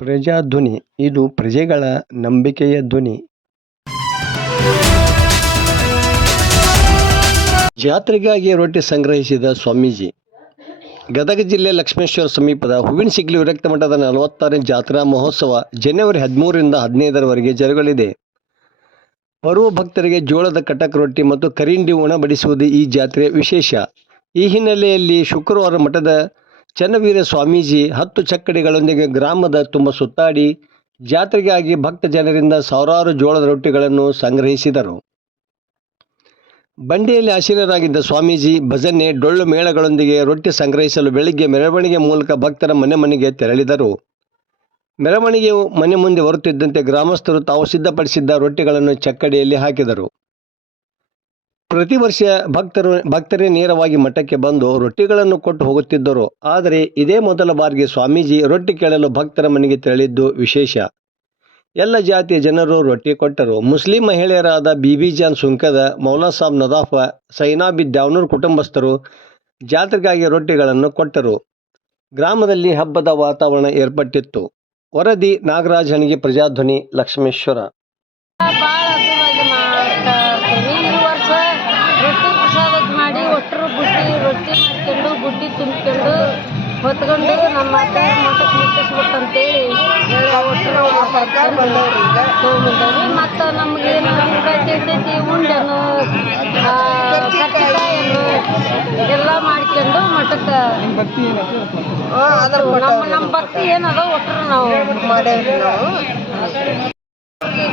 ಪ್ರಜಾಧ್ವನಿ, ಇದು ಪ್ರಜೆಗಳ ನಂಬಿಕೆಯ ಧ್ವನಿ. ಜಾತ್ರೆಗಾಗಿ ರೊಟ್ಟಿ ಸಂಗ್ರಹಿಸಿದ ಸ್ವಾಮೀಜಿ. ಗದಗ ಜಿಲ್ಲೆ ಲಕ್ಷ್ಮೇಶ್ವರ ಸಮೀಪದ ಹೂವಿನ ಸಿಗ್ಲಿ ವಿರಕ್ತ ಮಠದ ನಲವತ್ತಾರನೇ ಜಾತ್ರಾ ಮಹೋತ್ಸವ ಜನವರಿ ಹದಿಮೂರರಿಂದ ಹದಿನೈದರವರೆಗೆ ಜರುಗಲಿದೆ. ಬರುವ ಭಕ್ತರಿಗೆ ಜೋಳದ ಕಟಕ್ ರೊಟ್ಟಿ ಮತ್ತು ಕರಿಂಡಿ ಉಣಬಡಿಸುವುದು ಈ ಜಾತ್ರೆಯ ವಿಶೇಷ. ಈ ಹಿನ್ನೆಲೆಯಲ್ಲಿ ಶುಕ್ರವಾರ ಮಠದ ಚನ್ನವೀರ ಸ್ವಾಮೀಜಿ ಹತ್ತು ಚಕ್ಕಡಿಗಳೊಂದಿಗೆ ಗ್ರಾಮದ ತುಂಬ ಸುತ್ತಾಡಿ ಜಾತ್ರೆಗಾಗಿ ಭಕ್ತ ಜನರಿಂದ ಸಾವಿರಾರು ಜೋಳದ ರೊಟ್ಟಿಗಳನ್ನು ಸಂಗ್ರಹಿಸಿದರು. ಬಂಡಿಯಲ್ಲಿ ಆಶೀನರಾಗಿದ್ದ ಸ್ವಾಮೀಜಿ ಭಜನೆ, ಡೊಳ್ಳು ಮೇಳಗಳೊಂದಿಗೆ ರೊಟ್ಟಿ ಸಂಗ್ರಹಿಸಲು ಬೆಳಿಗ್ಗೆ ಮೆರವಣಿಗೆ ಮೂಲಕ ಭಕ್ತರ ಮನೆ ಮನೆಗೆ ತೆರಳಿದರು. ಮೆರವಣಿಗೆಯು ಮನೆ ಮುಂದೆ ಬರುತ್ತಿದ್ದಂತೆ ಗ್ರಾಮಸ್ಥರು ತಾವು ಸಿದ್ಧಪಡಿಸಿದ್ದ ರೊಟ್ಟಿಗಳನ್ನು ಚಕ್ಕಡಿಯಲ್ಲಿ ಹಾಕಿದರು. ಪ್ರತಿ ವರ್ಷ ಭಕ್ತರು, ಭಕ್ತರೇ ನೇರವಾಗಿ ಮಠಕ್ಕೆ ಬಂದು ರೊಟ್ಟಿಗಳನ್ನು ಕೊಟ್ಟು ಹೋಗುತ್ತಿದ್ದರು. ಆದರೆ ಇದೇ ಮೊದಲ ಬಾರಿಗೆ ಸ್ವಾಮೀಜಿ ರೊಟ್ಟಿ ಕೇಳಲು ಭಕ್ತರ ಮನೆಗೆ ತೆರಳಿದ್ದು ವಿಶೇಷ. ಎಲ್ಲ ಜಾತಿಯ ಜನರು ರೊಟ್ಟಿ ಕೊಟ್ಟರು. ಮುಸ್ಲಿಂ ಮಹಿಳೆಯರಾದ ಬಿಬಿ ಜಾನ್ ಸುಂಕದ ಮೌಲಾ ಸಾಬ್ ನದಾಫ ಸೈನಾಬಿ ದ್ಯಾವನೂರ್ ಕುಟುಂಬಸ್ಥರು ಜಾತ್ರೆಗಾಗಿ ರೊಟ್ಟಿಗಳನ್ನು ಕೊಟ್ಟರು. ಗ್ರಾಮದಲ್ಲಿ ಹಬ್ಬದ ವಾತಾವರಣ ಏರ್ಪಟ್ಟಿತ್ತು. ವರದಿ ನಾಗರಾಜನಿಗೆ ಪ್ರಜಾಧ್ವನಿ ಲಕ್ಷ್ಮೇಶ್ವರ. ಹೊತ್ಕೊಂಡು ನಮ್ಮ ಅತ್ತೆ ಮಠಕ್ಕೆ ಮುಟ್ಟಿಸ್ಬೇಕಂತೇಳಿ ತೊಗೊಂಬಂದವ್ರಿ ಮತ್ತು ನಮ್ಗೆ ಏನು ಇರ್ತೈತಿ ಉಂಡೆನು ಕರ್ಚಿಕಾಯನ್ನು ಎಲ್ಲ ಮಾಡ್ಕೊಂಡು ಮಠಕ್ಕೆ ನಮ್ಮ ನಮ್ಮ ಭಕ್ತಿ ಏನದ ಒಟ್ಟರು ನಾವು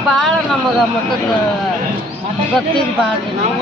ಭಾಳ ನಮಗೆ ಮಠದ ಭಕ್ತಿ ಭಾಳ. ನಾವು